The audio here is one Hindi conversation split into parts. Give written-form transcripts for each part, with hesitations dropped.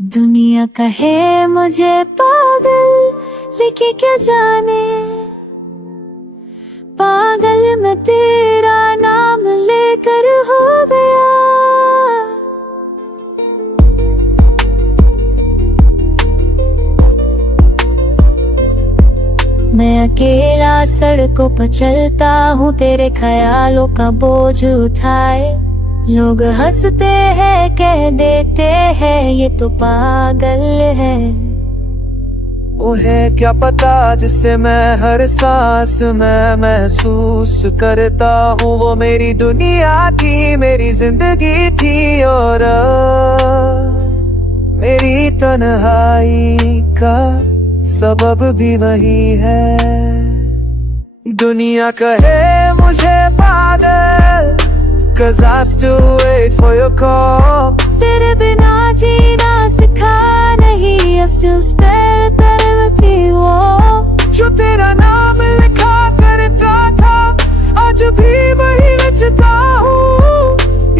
दुनिया कहे मुझे पागल, लेकिन क्या जाने पागल मैं तेरा नाम लेकर हो गया। मैं अकेला सड़कों पर चलता हूँ, तेरे ख्यालों का बोझ उठाए। लोग हंसते हैं, कह देते हैं ये तो पागल है। उन्हें क्या पता जिससे मैं हर सांस में महसूस करता हूँ, वो मेरी दुनिया थी, मेरी जिंदगी थी और मेरी तन्हाई का सबब भी वही है। दुनिया कहे मुझे पागल, 'cause I still wait for your call। तेरे बिना जीना सिखा नहीं, I still stay there with you। जो तेरा नाम लिखा करता था, आज भी वही लिखता हूँ।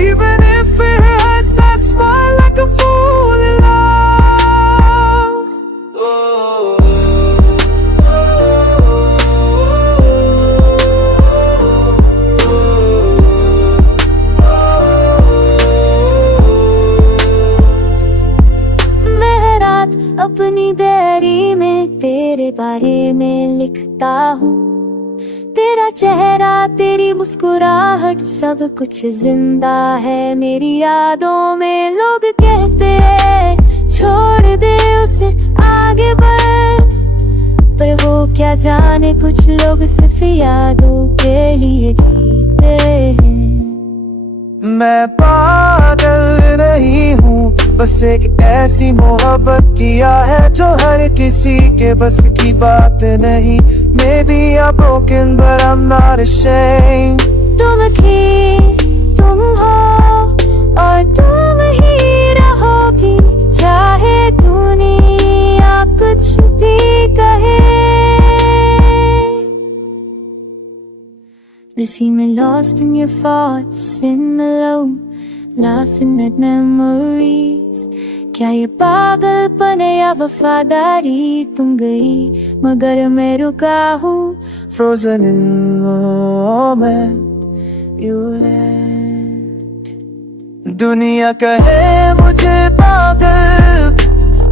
Even if it hurts, I smile like a fool in love। अपनी डायरी में तेरे बारे में लिखता हूँ। तेरा चेहरा, तेरी मुस्कुराहट, सब कुछ जिंदा है मेरी यादों में। लोग कहते हैं छोड़ दे उसे, आगे बढ़, पर वो क्या जाने कुछ लोग सिर्फ यादों के लिए जीते हैं। मैं पागल नहीं हूँ, बस एक ऐसी मोहब्बत किया है जो हर किसी के बस की बात नहीं। Maybe I'm broken but I'm not ashamed। तुम हो और तुम ही रहोगी, चाहे दुनिया कुछ भी कहे। They see me lost in your thoughts, in alone, laughing at memories। क्या ये पागलपन या वफादारी, तुम गई मगर मैं रुका हूँ। Frozen in the moment you left। दुनिया कहे मुझे पागल,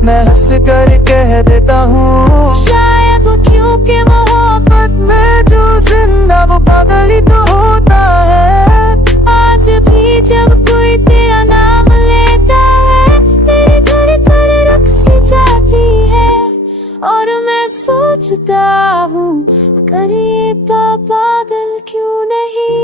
मैं हंस कर कह देता हूँ शायद वो क्योंकि मोहब्बत में जो जिंदा वो पागल ही तो होता है। आज भी जब कोई तेरा नाम लेता है, तेरे धड़कन रुक सी जाती है। और मैं सोचता हूँ, करे पागल क्यों नहीं।